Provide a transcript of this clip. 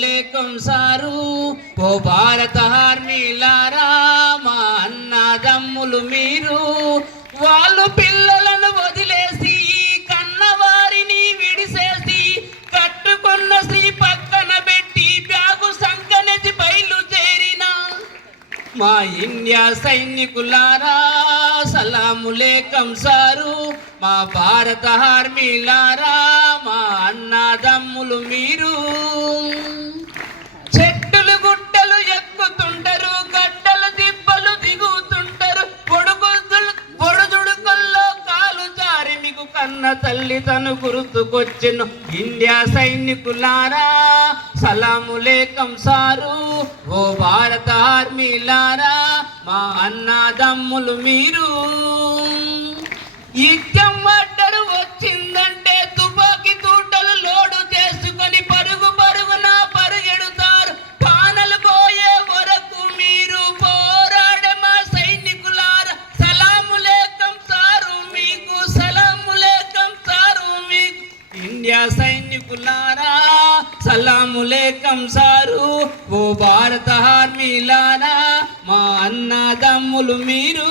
సలాములేకం sir ఓ భారత ఆర్మీలారా మా అన్నదమ్ములు మీరు వాళ్ళు పిల్లలను వదిలేసి కన్నవారిని విడిసేసి కట్టుకున్న శ్రీ పక్కన పెట్టి బ్యాగు సంకనెచి బయలుదేరిన మా ఇండియా సైనికులారా సలాములేకం సారు మా భారత ఆర్మీలారా మా అన్నదమ్ములు మీరు చెట్టులు గుట్టలు ఎక్కుతుంటారు గడ్డలు దిబ్బలు దిగుతుంటారు పొడుదుడుకల్లో కాలు జారి మీకు కన్న తల్లి తను గుర్తుకొచ్చెను ఇండియా సైనికులారా సలాములేకం సారు ఓ భారత ఆర్మీలారా మా అన్నదమ్ములు మీరు యుద్ధం అడ్డరు వచ్చిందంటే తుపాకీ తూటలు లోడు చేసుకొని పరుగు పరుగున పరుగెడుతారు పానలు పోయే వరకు మీరు పోరాడే మా సైనికులారా సలాములేకం సారు మీకు సలాములేకం సారు మీకు ఇండియా సైనికులారా సలాములేకం సారు ఓ భారత ఆర్మీలారా మా అన్నదమ్ములు మీరు